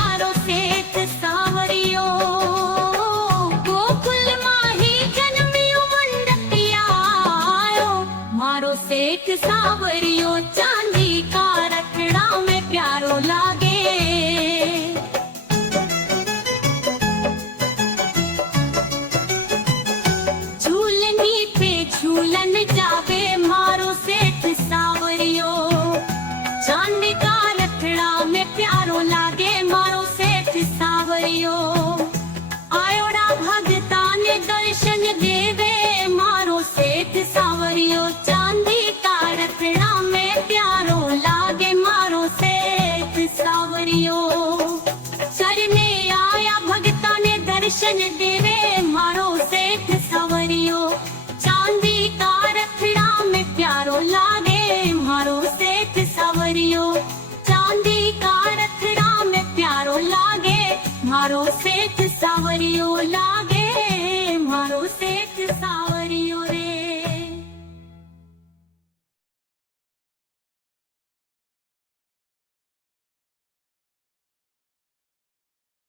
मारो सेठ सावरियो गोकुल माही जन्मियो मंडपिया आयो मारो सेठ सावरियो चांदी का रखड़ा में प्यारो लागे झूलनी पे झूलन जावे मारो सेठ सावरियो चांदी का रखड़ा में प्यारो लागे मारो सेठ सावरियो आयोड़ा भगता ने दर्शन देवे मारो सेठ सावरियो चांदी का रखड़ा में प्यारो लागे मारो सेठ सावरियो चरने आया भगता ने दर्शन देवे मारो सेठ सावरियो चांदी का रखड़ा में प्यारो लागे मारो सेठ सावरियो चांदी का रखड़ा में प्यारो लागे मारो सेठ सावरियो लागे मारो सेठ